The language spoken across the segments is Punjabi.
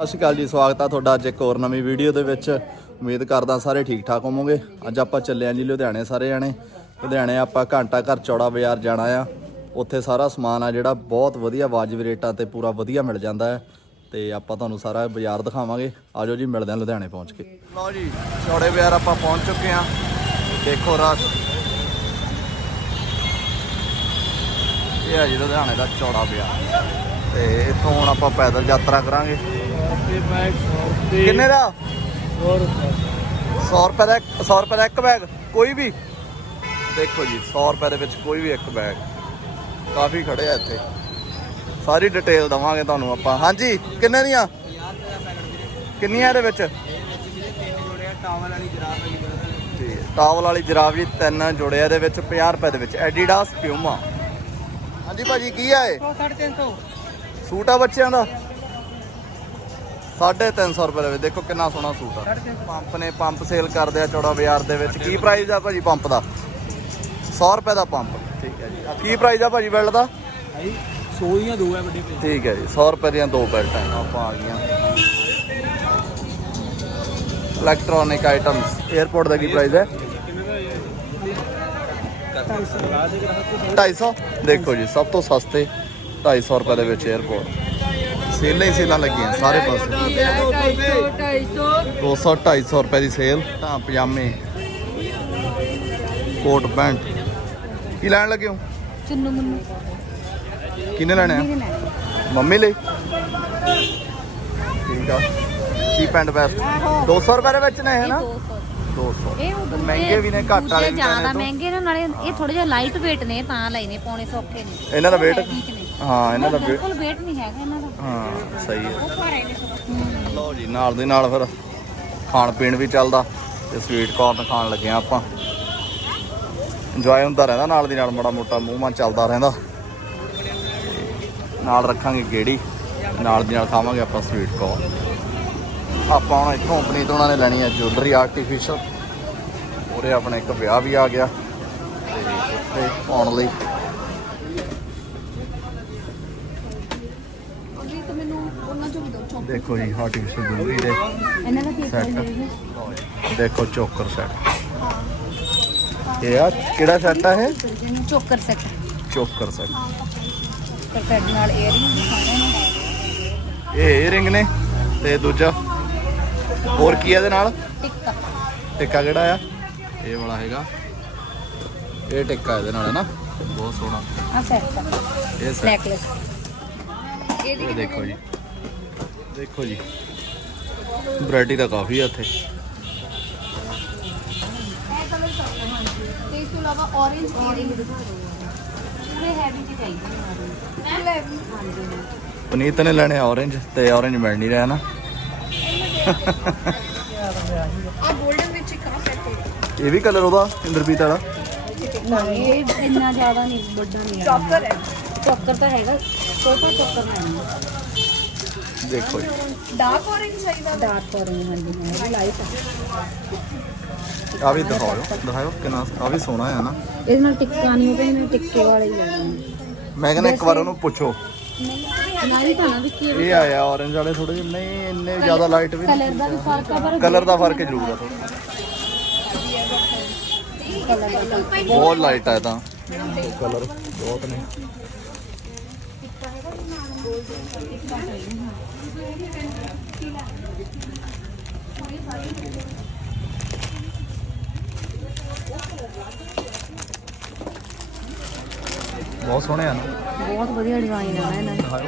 ਸਤਿ ਸ਼੍ਰੀ ਅਕਾਲ ਜੀ, ਸਵਾਗਤ ਆ ਤੁਹਾਡਾ ਅੱਜ ਇੱਕ ਹੋਰ ਨਵੀਂ ਵੀਡੀਓ ਦੇ ਵਿੱਚ। ਉਮੀਦ ਕਰਦਾ ਸਾਰੇ ਠੀਕ ਠਾਕ ਹੋਵੋਗੇ। ਅੱਜ ਆਪਾਂ ਚੱਲੇ ਆਂ ਜੀ ਲੁਧਿਆਣੇ ਸਾਰੇ ਜਾਣੇ। ਲੁਧਿਆਣੇ ਆਪਾਂ ਘੰਟਾ ਘਰ ਚੌੜਾ ਬਾਜ਼ਾਰ ਜਾਣਾ ਆ। ਉੱਥੇ ਸਾਰਾ ਸਮਾਨ ਆ ਜਿਹੜਾ ਬਹੁਤ ਵਧੀਆ ਵਾਜਬ ਰੇਟਾਂ ਤੇ ਪੂਰਾ ਵਧੀਆ ਮਿਲ ਜਾਂਦਾ ਹੈ ਤੇ ਆਪਾਂ ਤੁਹਾਨੂੰ ਸਾਰਾ ਬਾਜ਼ਾਰ ਦਿਖਾਵਾਂਗੇ। ਆਜੋ ਜੀ, ਮਿਲਦੇ ਆਂ ਲੁਧਿਆਣੇ ਪਹੁੰਚ ਕੇ। ਲਓ ਜੀ, ਚੌੜੇ ਬਾਜ਼ਾਰ ਆਪਾਂ ਪਹੁੰਚ ਚੁੱਕੇ ਆਂ। ਦੇਖੋ ਰਾਤ। ਇਹ ਆ ਜੀ ਲੁਧਿਆਣੇ ਦਾ ਚੌੜਾ ਬਾਜ਼ਾਰ। ਤੇ ਇੱਥੋਂ ਹੁਣ ਆਪਾਂ ਪੈਦਲ ਯਾਤਰਾ ਕਰਾਂਗੇ। ਕਿੰਨੇ ਦਾ? 100 ਰੁਪਏ। ਦਾ 100 ਰੁਪਏ ਦਾ ਇੱਕ ਬੈਗ ਕੋਈ ਵੀ? ਦੇਖੋ ਜੀ 100 ਰੁਪਏ ਦੇ ਵਿੱਚ ਕੋਈ ਵੀ ਇੱਕ ਬੈਗ ਕਾਫੀ ਖੜੇ ਆ ਇੱਥੇ। ਸਾਰੀ ਡਿਟੇਲ ਦਵਾਂਗੇ ਤੁਹਾਨੂੰ ਆਪਾਂ। ਹਾਂਜੀ ਕਿੰਨੇ ਦੀਆਂ? ਕਿੰਨੀਆਂ ਇਹਦੇ ਵਿੱਚ? ਠੀਕ ਹੈ। ਟਾਵਲ ਵਾਲੀ ਜਰਾਬ ਜੀ ਤਿੰਨ ਜੋੜੇ ਆ ਇਹਦੇ ਵਿੱਚ 50 ਰੁਪਏ ਦੇ ਵਿੱਚ। ਐਡੀਡਾਸ ਪਿਊਮਾ ਹਾਂਜੀ ਭਾਜੀ ਕੀ ਆ ਇਹ? 350 ਸੂਟ ਆ ਬੱਚਿਆਂ ਦਾ? 350 ਰੁਪਏ ਦੇ ਵਿੱਚ। ਦੇਖੋ ਕਿੰਨਾ ਸੋਹਣਾ ਸੂਟ ਆ। ਪੰਪ ਨੇ ਪੰਪ ਸੇਲ ਕਰਦੇ ਆ ਚੌੜਾ ਬਾਜ਼ਾਰ ਦੇ ਵਿੱਚ। ਕੀ ਪ੍ਰਾਈਸ ਆ ਭਾਜੀ ਪੰਪ ਦਾ? 100 ਰੁਪਏ ਦਾ ਪੰਪ। ਠੀਕ ਹੈ ਜੀ। ਕੀ ਪ੍ਰਾਈਸ ਆ ਭਾਜੀ ਬੈਲਟ ਦਾ? ਭਾਈ 100 ਦੀਆਂ ਦੋ ਹੈ ਵੱਡੇ ਪੇ ਠੀਕ ਹੈ ਜੀ 100 ਰੁਪਏ ਦੀਆਂ ਦੋ ਬੈਲਟਾਂ ਆਪਾਂ ਆ ਗਈਆਂ। ਇਲੈਕਟ੍ਰੋਨਿਕ ਆਈਟਮਸ 에어ਪੋਰਟ ਦਾ ਕੀ ਪ੍ਰਾਈਸ ਹੈ? 250 ਦੇਖੋ ਜੀ ਸਭ ਤੋਂ ਸਸਤੇ 250 ਰੁਪਏ ਦੇ ਵਿੱਚ 에어ਪੋਰਟ ਸੇਲਾਂ ਹੀ ਸੇਲਾਂ ਲੱਗੀਆਂ ਸਾਰੇ ਪਾਸੇ। 200 250 ਰੁਪਏ ਦੀ ਸੇਲ ਤਾਂ ਪਜਾਮੇ। Coat pant. ਕੀ ਲੈਣ ਲੱਗੇ ਹੋ? ਚੁੰਨੂ ਮੁੰਨੂ ਕਿੰਨੇ ਲੈਣੇ ਆ? ਮੰਮੀ ਲਈ? ਠੀਕ ਆ। ਚੀਪ ਐਂਡ ਬੈਸਟ 200 ਰੁਪਏ ਦੇ ਵਿੱਚ ਨੇ ਹੈ ਨਾ? 200 ਇਹ ਉਹ ਮਹਿੰਗੇ ਵੀ ਨੇ, ਘੱਟ ਵਾਲੇ ਜ਼ਿਆਦਾ ਨੇ ਤੋਂ। ਮਹਿੰਗੇ ਨੇ ਨਾਲੇ ਇਹ ਥੋੜੇ ਜਿਹਾ ਲਾਈਟ weight ਨੇ ਤਾਂ ਲਏ ਨੇ ਪੌਣੇ ਸੌਖੇ ਨੇ। ਇਹਨਾਂ ਦਾ weight ਹਾਂ ਇਹਨਾਂ ਦਾ weight- ਬਿਲਕੁਲ weight ਨਹੀਂ ਹੈਗਾ ਇਹਨਾਂ ਦਾ। ਹਾਂ ਸਹੀ ਹੈ। ਉਹ ਭਾਰੇ ਨੇ ਲਓ ਜੀ ਨਾਲ ਦੇ ਨਾਲ ਫਿਰ ਖਾਣ ਪੀਣ ਵੀ ਚੱਲਦਾ ਤੇ ਸਵੀਟ ਕਾਰਨ ਖਾਣ ਲੱਗੇ ਆ ਆਪਾਂ। ਇੰਜੋਏ ਹੁੰਦਾ ਰਹਿੰਦਾ ਨਾਲ ਦੀ ਨਾਲ ਮਾੜਾ ਮੋਟਾ ਮੂੰਹ ਮਾਂ ਚੱਲਦਾ ਰਹਿੰਦਾ। ਨਾਲ ਰੱਖਾਂਗੇ ਗੇੜੀ ਨਾਲ ਦੀ ਨਾਲ ਖਾਵਾਂਗੇ ਆਪਾਂ ਸਵੀਟ ਕਾਰਨ ਆਪਾਂ ਹੁਣ ਇੱਥੋਂ ਆਪਣੀ ਤੋਂ ਉਹਨਾਂ ਨੇ ਲੈਣੀ ਹੈ ਜੁਐਲਰੀ ਆਰਟੀਫੀਸ਼ਲ ਉਰੇ ਆਪਣੇ ਇੱਕ ਵਿਆਹ ਵੀ ਆ ਗਿਆ। ਤੇ ਪਾਉਣ ਲਈ ਉਹਦੀ ਤਾਂ ਮੈਨੂੰ ਉਹਨਾਂ ਚੋਂ ਵੀ ਦੋ ਚੌਕ ਦੇਖੋ ਜੀ ਆਰਟੀਫੀਸ਼ਲ ਜੁਐਲਰੀ ਦੇ ਇਹਨਾਂ ਦਾ ਦੇਖੋ ਚੋਕਰ ਸੈੱਟ ਇਹ ਆ ਕਿਹੜਾ ਸੈੱਟ ਆ ਇਹ? ਚੋਕਰ ਸੈੱਟ ਚੋਕਰ ਸੈੱਟ ਕਰਪੈਡ ਨਾਲ 에ਅਰਿੰਗ ਨੇ। ਇਹ ਏਅਰਿੰਗ ਨੇ ਤੇ ਦੂਜਾ। ਹੋਰ ਕੀ ਆ ਇਹਦੇ ਨਾਲ? ਟਿੱਕਾ। ਟਿੱਕਾ ਕਿਹੜਾ ਆ? ਇਹ ਵਾਲਾ ਹੈਗਾ। ਇਹ ਟਿੱਕਾ ਇਹਦੇ ਨਾਲ ਹੈ ਨਾ। ਬਹੁਤ ਸੋਹਣਾ। ਆ। ਸੈੱਟ ਇਹ ਸੈੱਟ ਨੈਕਲੇਸ ਇਹ ਦੇਖੋ ਜੀ। ਦੇਖੋ ਜੀ। ਵੈਰਾਈਟੀ ਤਾਂ ਕਾਫੀ ਆ ਇੱਥੇ। ਇਸ ਤੋਂ ਇਲਾਵਾ orange earring ਇਹ ਹੈਵੀ ਚ ਚਾਹੀਦੀ ਹੈ ਫੁੱਲ ਹੈਵੀ ਹਾਂਜੀ। ਪਨੀਤ ਨੇ ਲੈਣੇ ਔਰੇਂਜ ਤੇ ਔਰੇਂਜ ਮਿਲ ਨਹੀਂ ਰਿਹਾ ਨਾ। ਆ 골ਡਨ ਵਿੱਚ ਇੱਕ ਆ ਸੈੱਟ ਹੈ ਇਹ ਵੀ ਕਲਰ ਉਹਦਾ ਇੰਦਰਪੀਤ ਵਾਲਾ? ਇਹ ਇੰਨਾ ਜ਼ਿਆਦਾ ਨਹੀਂ ਵੱਡਾ ਨਹੀਂ ਚੌਕਰ ਹੈ। ਚੌਕਰ ਤਾਂ ਹੈਗਾ ਛੋਟਾ ਚੌਕਰ ਨਹੀਂ ਦੇਖੋ ਜੀ। ਡਾਰਕ orange ਚਾਹੀਦਾ। ਡਾਰਕ orange ਹਾਂਜੀ ਹਾਂ ਇਹ ਲਾਈਟ ਆ। ਵੀ ਦਿਖਾਓ ਦਿਖਾਓ ਕਿੰਨਾ ਆ ਵੀ ਸੋਹਣਾ ਆ ਨਾ। ਇਹਦੇ ਨਾਲ ਟਿੱਕਾ ਨਹੀਂ ਹੋਵੇ ਮੈਂ ਟਿੱਕੇ ਵਾਲੇ ਹੀ ਲੈਣੇ ਮੈਂ ਕਹਿੰਦਾ ਇੱਕ ਵਾਰ ਉਹਨੂੰ ਪੁੱਛੋ। ਨਹੀਂ ਤਾਂ ਨਾ ਵਿੱਚ ਇਹ ਆਇਆ ਔਰੇਂਜ ਵਾਲੇ ਥੋੜੇ ਜਿਹੇ ਨਹੀਂ ਇੰਨੇ ਜ਼ਿਆਦਾ ਲਾਈਟ ਵੀ ਕਲਰ ਦਾ ਵੀ ਫ਼ਰਕ ਆ ਪਰ ਕਲਰ ਦਾ ਫ਼ਰਕ ਜ਼ਰੂਰ ਆ ਥੋੜਾ ਬਹੁਤ ਲਾਈਟ ਆ ਤਾਂ। ਕਲਰ ਬਹੁਤ ਨੇ। ਬਹੁਤ ਸੋਹਣੇ ਆ ਨਾ। ਬਹੁਤ ਵਧੀਆ ਡਿਜ਼ਾਈਨ ਆ ਇਹਨਾਂ ਦਾ।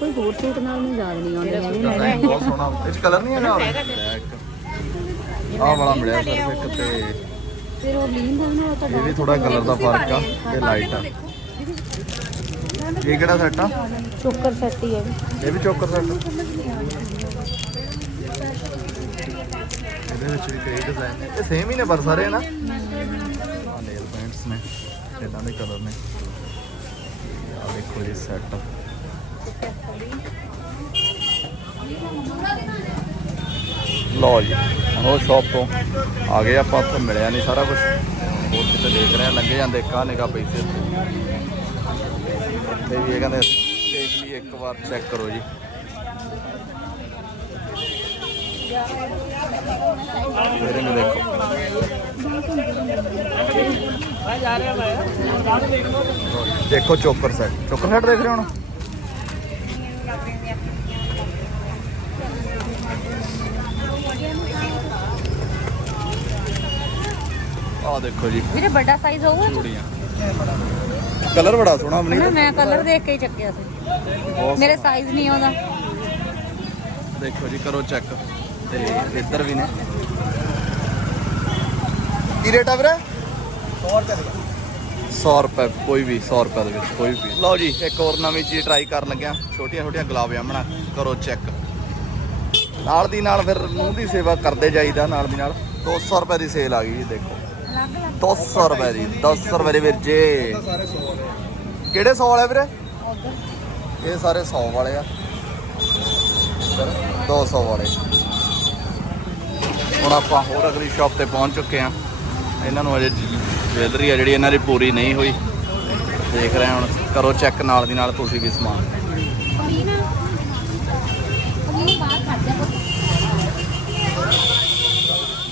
ਕੋਈ ਹੋਰ ਸੂਟ ਨਾਲ ਨਹੀਂ ਯਾਦ ਨਹੀਂ ਆਉਂਦੇ ਹੈਗੇ। ਬਹੁਤ ਸੋਹਣਾ। ਇਹ 'ਚ ਕਲਰ ਨਹੀਂ ਹੈਗਾ ਆਹ ਵਾਲਾ ਮਿਲਿਆ ਸਿਰਫ ਇੱਕ ਤੇ ਫਿਰ ਉਹ ਲੀਨ ਦਾ ਨਾ ਉਹ ਤਾਂ ਇਹ ਵੀ ਥੋੜਾ ਕਲਰ ਦਾ ਫ਼ਰਕ ਆ ਇਹ ਲਾਈਟ ਆ। ਇਹ ਕਿਹੜਾ ਸੈੱਟ ਆ? ਚੋਕਰ ਸੈੱਟ ਹੀ ਹੈ। ਇਹ ਵੀ ਚੋਕਰ ਸੈੱਟ ਇਹਦੇ ਵਿੱਚ ਵੀ ਕਈ ਡਿਜ਼ਾਈਨ ਇਹ ਸੇਮ ਹੀ ਨੇ ਪਰ ਸਾਰੇ ਨਾ? ਆ ਨੇਲ ਪੈਂਟਸ ਨੇ ਇਦਾਂ ਦੇ ਕਲਰ ਨੇ। ਆ ਦੇਖੋ ਜੀ ਸੈੱਟ ਲਓ ਜੀ ਉਹ ਸ਼ਾਪ ਤੋਂ ਆ ਗਏ ਆਪਾਂ ਉੱਥੇ ਮਿਲਿਆ ਨਹੀਂ ਸਾਰਾ ਕੁਝ ਹੋਰ ਕਿਤੇ ਦੇਖ ਰਹੇ ਆ ਲੰਘੇ ਜਾਂਦੇ ਕਾ ਨਿਕਾ ਪੈਸੇ ਇੱਥੇ ਵੀ ਇਹ ਕਹਿੰਦੇ ਦੇਖ ਲਈ ਇੱਕ ਵਾਰ ਚੈੱਕ ਕਰੋ ਜੀ। ਏਅਰਿੰਗ ਦੇਖੋ। ਦੇਖੋ ਚੋਕਰ ਸੈਟ ਚੋਕਰ ਸੈਟ ਦੇਖ ਰਹੇ ਹੋ ਹੁਣ? ਆ ਦੇਖੋ ਜੀ। ਵੀਰੇ ਵੱਡਾ ਸਾਈਜ਼ ਹੋਊਗਾ ਚੂੜੀਆਂ। ਕਲਰ ਬੜਾ ਸੋਹਣਾ ਨਾ ਬਣੀ ਮੈਂ ਕਲਰ ਦੇਖ ਕੇ ਹੀ ਚੱਕਿਆ ਸੀ। ਮੇਰੇ ਸਾਈਜ਼ ਨਹੀਂ ਆਉਂਦਾ ਦੇਖੋ ਜੀ ਕਰੋ ਚੈੱਕ ਤੇ ਇੱਧਰ ਵੀ ਨੇ। ਕੀ ਰੇਟ ਆ ਵੀਰੇ? 100 ਰੁਪਏ 100 ਰੁਪਏ ਕੋਈ ਵੀ 100 ਰੁਪਏ ਦੇ ਵਿੱਚ ਕੋਈ ਵੀ। ਲਓ ਜੀ ਇੱਕ ਹੋਰ ਨਵੀਂ ਚੀਜ਼ ਟਰਾਈ ਕਰਨ ਲੱਗਿਆ। ਛੋਟੀਆਂ ਛੋਟੀਆਂ ਗੁਲਾਬ ਜਾਮਣਾ ਕਰੋ ਚੈੱਕ ਨਾਲ ਦੀ ਨਾਲ ਫਿਰ ਮੂੰਹ ਦੀ ਸੇਵਾ ਕਰਦੇ ਜਾਈਦਾ ਨਾਲ ਦੀ ਨਾਲ। 200 ਰੁਪਏ ਦੀ ਸੇਲ ਆ ਗਈ ਜੀ ਦੇਖੋ। 200 ਰੁਪਏ ਦੀ 200 ਰੁਪਏ ਦੇ ਵਿੱਚ ਜੇ। ਕਿਹੜੇ 100 ਵਾਲੇ ਵੀਰੇ? ਇਹ ਸਾਰੇ 100 ਵਾਲੇ ਆ। 200 ਵਾਲੇ। ਹੁਣ ਆਪਾਂ ਹੋਰ ਅਗਲੀ ਸ਼ਾਪ ਤੇ ਪਹੁੰਚ ਚੁੱਕੇ ਆ ਇਹਨਾਂ ਨੂੰ ਅਜੇ ਜਵੈਲਰੀ ਆ ਜਿਹੜੀ ਇਹਨਾਂ ਦੀ ਪੂਰੀ ਨਹੀਂ ਹੋਈ। ਦੇਖ ਰਹੇ ਹੁਣ, ਕਰੋ ਚੈੱਕ ਨਾਲ ਦੀ ਨਾਲ ਤੁਸੀਂ ਵੀ ਸਮਾਨ।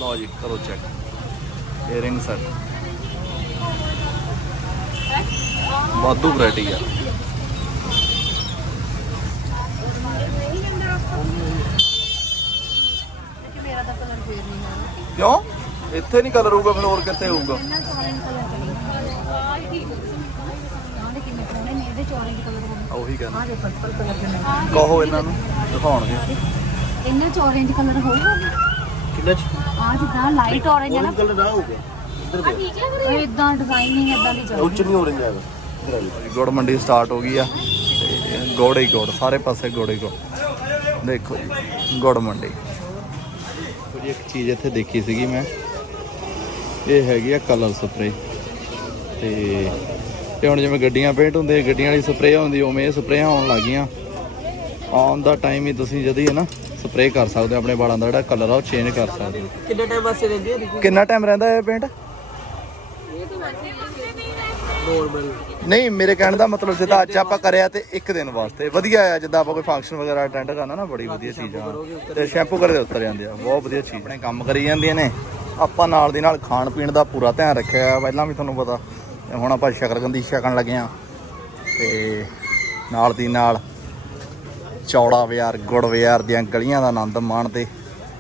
ਲਓ ਜੀ, ਕਰੋ ਚੈੱਕ ਏਅਰਿੰਗ ਸੈਟ ਵਾਧੂ ਵੈਰਾਈਟੀ ਆ। ਕਿਉਂ? ਇੱਥੇ ਨਹੀਂ ਕਲਰ ਹੋਊਗਾ ਫਿਰ ਹੋਰ ਕਿੱਥੇ ਹੋਊਗਾ? ਉਹੀ ਕਹਿੰਦਾ। ਕਹੋ ਇਹਨਾਂ ਨੂੰ ਦਿਖਾਉਣਗੇ। ਇਹਨਾਂ ਚ orange ਕਲਰ ਹੋਊਗਾ। ਕਿੰਨੇ ਚ ਆ ਜਿੱਦਾਂ ਲਾਈਟ orange ਹੈ ਨਾ। ਕਲਰ ਨਾ ਹੋਊਗਾ ਉਹ ਇਦਾਂ ਡਿਜ਼ਾਈਨਿੰਗ ਇਦਾਂ ਦੀ ਚੱਲਦੀ। ਉੱਚ ਨਹੀਂ ਹੋ ਰਿਹਾ ਹੈਗਾ ਗੁੜ ਮੰਡੀ ਸਟਾਰਟ ਹੋ ਗਈ ਆ। ਤੇ ਗੁੜ ਹੀ ਗੁੜ ਸਾਰੇ ਪਾਸੇ ਗੁੜ ਹੀ ਗੁੜ। ਦੇਖੋ ਜੀ ਗੁੜ ਮੰਡੀ। ਕੁਝ ਇੱਕ ਚੀਜ਼ ਇੱਥੇ ਦੇਖੀ ਸੀਗੀ ਮੈਂ। ਇਹ ਹੈਗੀ ਆ ਕਲਰ ਸਪਰੇ ਤੇ ਇਹ ਹੁਣ ਜਿਵੇਂ ਗੱਡੀਆਂ ਪੇਂਟ ਹੁੰਦੇ ਗੱਡੀਆਂ ਵਾਲੀ ਸਪਰੇ ਹੁੰਦੀ ਉਵੇਂ ਇਹ ਸਪਰੇਆਂ ਆਉਣ ਲੱਗੀਆਂ। ਆਨ ਦਾ ਟਾਈਮ ਹੀ ਤੁਸੀਂ ਜਦੀ ਹੈ ਨਾ। ਸਪਰੇ ਕਰ ਸਕਦੇ ਹੋ ਆਪਣੇ ਵਾਲਾਂ ਦਾ ਜਿਹੜਾ ਕਲਰ ਆ ਉਹ ਚੇਂਜ ਕਰ ਸਕਦੇ ਹੋ। ਕਿੰਨੇ ਟਾਈਮ ਵਾਸਤੇ ਰਹਿੰਦੀ ਹੈ ਕਿੰਨਾ ਟਾਈਮ ਰਹਿੰਦਾ ਇਹ ਪੇਂਟ ਨੋਰਮਲ ਨਹੀਂ ਮੇਰੇ ਕਹਿਣ ਦਾ ਮਤਲਬ ਜਿੱਦਾਂ ਅੱਜ ਆਪਾਂ ਕਰਿਆ ਤੇ ਇੱਕ ਦਿਨ ਵਾਸਤੇ। ਵਧੀਆ ਆ ਜਿੱਦਾਂ ਆਪਾਂ ਕੋਈ ਫੰਕਸ਼ਨ ਵਗੈਰਾ ਅਟੈਂਡ ਕਰਨਾ ਨਾ ਬੜੀ ਵਧੀਆ ਚੀਜ਼ ਆ। ਤੇ ਸ਼ੈਂਪੂ ਕਰਦੇ ਉਤਰ ਜਾਂਦੇ ਆ ਬਹੁਤ ਵਧੀਆ ਚੀਜ਼। ਆਪਣੇ ਕੰਮ ਕਰੀ ਜਾਂਦੀਆਂ ਨੇ। ਆਪਾਂ ਨਾਲ ਦੀ ਨਾਲ ਖਾਣ ਪੀਣ ਦਾ ਪੂਰਾ ਧਿਆਨ ਰੱਖਿਆ ਪਹਿਲਾਂ ਵੀ ਤੁਹਾਨੂੰ ਪਤਾ। ਹੁਣ ਆਪਾਂ ਸ਼ਕਰਗੰਦੀ ਛਕਣ ਲੱਗੇ ਆ। ਤੇ ਨਾਲ ਦੀ ਨਾਲ ਚੌੜਾ ਵਿਆਰ ਗੁੜ ਵਿਆਰ ਦੀਆਂ ਗਲੀਆਂ ਦਾ ਆਨੰਦ ਮਾਣਦੇ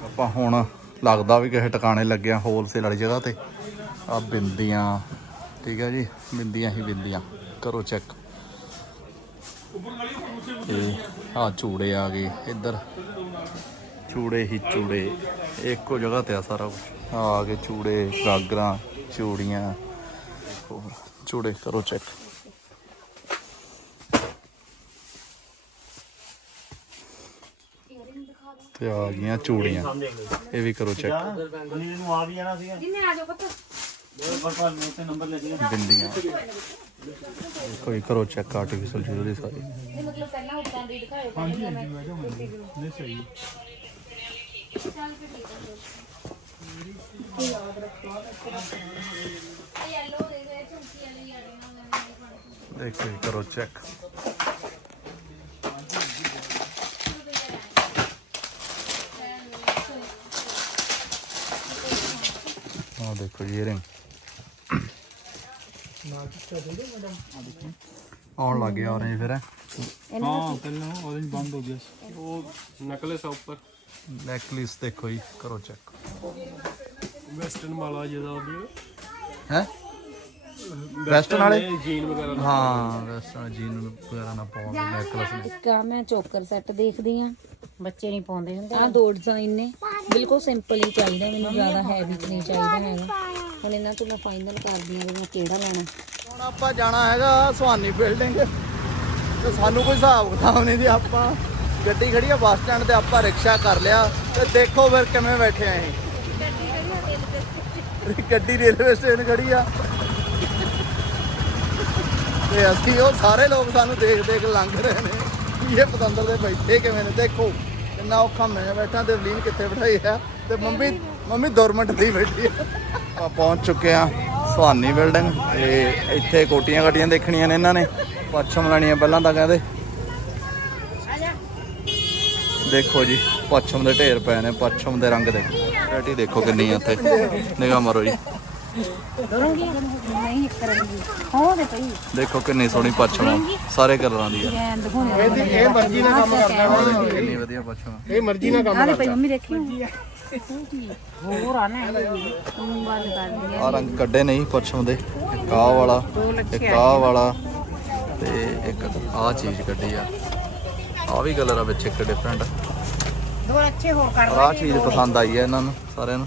ਆਪਾਂ ਹੁਣ ਲੱਗਦਾ ਵੀ ਕਿਸੇ ਟਿਕਾਣੇ ਲੱਗਿਆ ਹੋਲਸੇਲ ਵਾਲੀ ਜਗ੍ਹਾ ਤੇ। ਆ ਬਿੰਦੀਆਂ, ਠੀਕ ਹੈ ਜੀ, ਬਿੰਦੀਆਂ ਹੀ ਬਿੰਦੀਆਂ। ਕਰੋ ਚੈੱਕ ਤੇ ਆ ਚੂੜੇ ਆ ਗਏ ਇੱਧਰ। ਚੂੜੇ ਹੀ ਚੂੜੇ, ਇੱਕੋ ਜਗ੍ਹਾ ਤੇ ਆ ਸਾਰਾ ਕੁਝ ਆ ਗਏ ਚੂੜੇ, ਗਾਗਰਾਂ, ਚੂੜੀਆਂ। ਚੂੜੇ ਕਰੋ ਚੈੱਕ ਤੇ ਆ ਗਈਆਂ ਚੂੜੀਆਂ। ਇਹ ਵੀ ਕਰੋ ਚੈੱਕ ਨੀਲੇ ਨੂੰ ਆ ਵੀ ਜਾਣਾ ਸੀਗਾ ਜਿੰਨੇ ਆ ਜਾਓ ਪੁੱਤ? ਪਰ ਪਰ ਮੇਰੇ ਤੇ ਨੰਬਰ ਲੈ ਜਾਏਗਾ ਬਿੰਦੀਆਂ ਕੋਈ ਕਰੋ ਚੈੱਕ ਆਰਟੀਫੀਸ਼ਲ ਜੁਐਲਰੀ ਸਾਰੀ। ਇਹ ਮਤਲਬ ਪਹਿਲਾਂ ਉਦਾਂ ਦੀ ਦਿਖਾਇਓ ਹਾਂਜੀ ਨਹੀਂ ਸਹੀ ਦੇਖੋ ਕਰੋ ਚੈੱਕ ਆ। ਦੇਖੋ ਜੀ ਆਉਣ ਲੱਗ ਗਿਆ orange ਫਿਰ। ਹਾਂ ਪਹਿਲਾਂ orange ਬੰਦ ਹੋ ਗਿਆ ਸੀ। ਉਹ ਨਕਲਸ ਆ ਉੱਪਰ। ਨੈਕਲਿਸ ਦੇਖੋ ਜੀ ਕਰੋ ਚੈੱਕ ਵੈਸਟਰਨ ਜਿਹਦਾ ਹੈ? ਵੈਸਟਰਨ ਵਾਲੇ? ਜੀਨ ਵਗੈਰਾ ਹਾਂ ਵੈਸਟਰਨ ਜੀਨ ਵਗੈਰਾ ਨਾ ਪਾਉਣ ਨੈਕਲਸ ਨੇ ਇੱਕ ਆ ਮੈਂ ਚੋਕਰ ਸੈੱਟ ਦੇਖਦੀ ਆ ਬੱਚੇ ਨਹੀਂ ਪਾਉਂਦੇ ਹੁੰਦੇ। ਆ ਦੋ ਡਿਜ਼ਾਈਨ ਨੇ। ਬਿਲਕੁਲ ਸਿੰਪਲ ਹੀ ਚਾਹੀਦਾ ਮੈਨੂੰ ਜ਼ਿਆਦਾ ਹੈਵੀ ਨਹੀਂ ਚਾਹੀਦਾ ਹੈਗਾ। ਹੁਣ ਇਹਨਾਂ ਤੋਂ ਮੈਂ ਫਾਈਨਲ ਕਰਦੀ ਆ ਵੀ ਮੈਂ ਕਿਹੜਾ ਲੈਣਾ। ਹੁਣ ਆਪਾਂ ਜਾਣਾ ਹੈਗਾ ਸੁਹਾਨੀ ਬਿਲਡਿੰਗ ਤੇ ਸਾਨੂੰ ਕੋਈ ਹਿਸਾਬ ਕਿਤਾਬ ਨਹੀਂ ਦੀ ਆਪਾਂ। ਗੱਡੀ ਖੜੀ ਆ ਬੱਸ ਸਟੈਂਡ ਤੇ ਆਪਾਂ ਰਿਕਸ਼ਾ ਕਰ ਲਿਆ। ਤੇ ਦੇਖੋ ਫਿਰ ਕਿਵੇਂ ਬੈਠੇ ਆ ਇਹ ਗੱਡੀ ਰੇਲਵੇ ਸਟੇਸ਼ਨ ਖੜੀ ਆ। ਤੇ ਅਸੀਂ ਉਹ ਸਾਰੇ ਲੋਕ ਸਾਨੂੰ ਦੇਖ ਦੇਖ ਲੰਘ ਰਹੇ ਨੇ। ਇਹ ਪਤੰਦਰ ਦੇ ਬੈਠੇ ਕਿਵੇਂ ਨੇ? ਦੇਖੋ, ਕਿੰਨਾ ਔਖਾ ਮੈਂ ਬੈਠਾ ਤੇ ਵਲੀਨ ਕਿੱਥੇ ਬਿਠਾਈ ਆ? ਤੇ ਮੰਮੀ ਮੰਮੀ ਦੌਰਮੰਟ ਦੀ ਬੈਠੀ ਆ। ਆਪਾਂ ਪਹੁੰਚ ਚੁੱਕੇ ਆ ਸੁਹਾਨੀ ਬਿਲਡਿੰਗ। ਤੇ ਇੱਥੇ ਕੋਟੀਆਂ ਕਾਟੀਆਂ ਦੇਖਣੀਆਂ ਨੇ ਇਹਨਾਂ ਨੇ। ਪੱਛਮ ਲੈਣੀਆਂ ਪਹਿਲਾਂ ਤਾਂ ਕਹਿੰਦੇ। ਦੇਖੋ ਜੀ, ਪੱਛਮ ਦੇ ਢੇਰ ਪਏ ਨੇ। ਪੱਛਮ ਦੇ ਰੰਗ ਦੇ ਵੈਰਾਈਟੀ ਦੇਖੋ ਕਿੰਨੀ ਆ ਇੱਥੇ ਨਿਗਾਹ ਮਾਰੋ ਜੀ। ਕਰੂੰਗੀ। ਨਹੀਂ ਇੱਕ ਰੰਗੀ ਹੋ ਦੇ ਪਈ। ਦੇਖੋ ਕਿੰਨੀ ਸੋਹਣੀ ਪੱਛਮ ਆ। ਸਾਰੇ ਕਲਰਾਂ ਦੀ ਆ। ਦਿਖਾਉਣੇ ਇਹ ਮਰਜ਼ੀ ਨਾਲ ਕੰਮ ਕਰਦਾ ਆਹ ਦੇਖੋ ਕਿੰਨੀ ਵਧੀਆ ਪੱਛਮ ਆ। ਇਹ ਮਰਜ਼ੀ ਨਾਲ ਕੰਮ ਆਹ ਪਈ ਮੰਮੀ ਦੇਖੀ ਹੋਰ ਆ ਨਾ ਤੂੰ ਬੰਦ ਕਰ ਦਿਆ ਆ। ਰੰਗ ਕੱਢੇ ਨਹੀਂ ਪੱਛਮ ਦੇ। ਇੱਕ ਆਹ ਵਾਲਾ ਇੱਕ ਆਹ ਵਾਲਾ ਤੇ ਇੱਕ ਆਹ ਚੀਜ਼ ਕੱਢੀ ਆ। ਆ ਵੀ ਕਲਰ ਆ ਵਿੱਚ ਇੱਕ ਡਿਫਰੈਂਟ ਦੋ ਅੱਛੇ ਹੋਰ ਕਰ ਆਹ ਚੀਜ਼ ਪਸੰਦ ਆਈ ਹੈ ਇਹਨਾਂ ਨੂੰ ਸਾਰਿਆਂ ਨੂੰ।